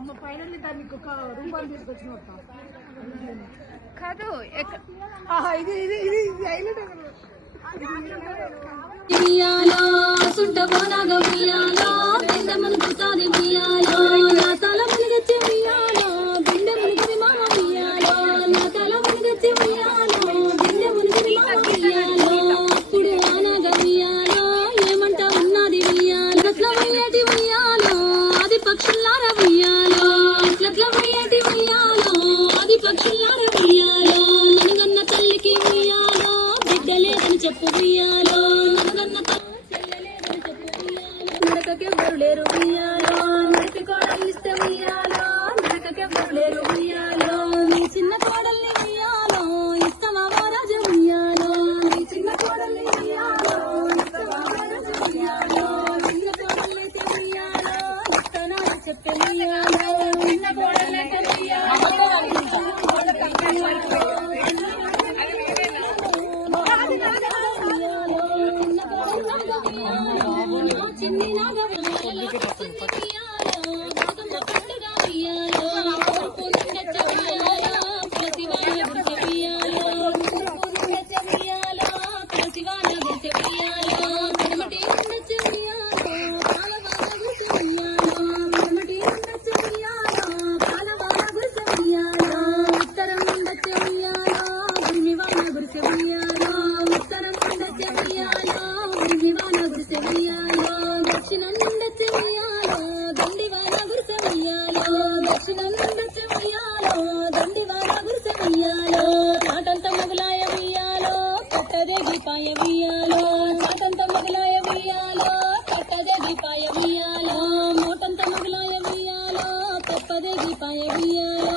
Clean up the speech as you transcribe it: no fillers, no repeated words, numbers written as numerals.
అమ్మ ఫైనల్లీ దానికి ఒక రూపాయలు తీసుకొచ్చిన కాదు ఇది ఇది ఇది హైలైట్ ఉయ్యాలో సుంట బోనాగ ఉయ్యాలో బిందె మునుగుతాది ఉయ్యాలో నా తల మునిగచ్చి ఉయ్యాలో బిందె మునిగిది మామ ఉయ్యాలో నా తల మునిగచ్చి ఉయ్యాలో బిందె మునిగిది మామ ఉయ్యాలో అప్పుడు ఆనగ ఉయ్యాలో ఏమంట ఉన్నది ఉయ్యాలో అట్ల ఉయ్యటి ఉయ్యాలో అది పక్షులార ఉయ్యాలో అట్ల ఉయ్యటి ఉయ్యాలో అది పక్షులార ఉయ్యాలో ననుగన్న తల్లికి ఉయ్యాలో బిడ్డలేదని చెప్పు ఉయ్యాలో నడకకెవ్వరు లేరు ఉయ్యాలో నడిపి కోడలు ఇస్తే ఉయ్యాలో నడకకెవ్వరు లేరు ఉయ్యాలో నీ చిన్న కోడల్ని ఉయ్యాలో ఇస్తావా రాజు ఉయ్యాలో నీ చిన్న కోడల్ని ఉయ్యాలో ఇస్తావా రాజు ఉయ్యాలో చిన్న కోడలైతే ఉయ్యాలో ఇస్తానా చెప్పే ఉయ్యాలో చిన్న కోడలైతే ఉయ్యాలో చిన్ని నాగ చాటంత మొగలాయ ఉయ్యాలో కట్టదే దీపాయ ఉయ్యాలో చాటంత మొగలాయ ఉయ్యాలో కట్టదే దీపాయ ఉయ్యాలో మోటంత మొగలాయ ఉయ్యాలో తప్పదే దీపాయ ఉయ్యాలో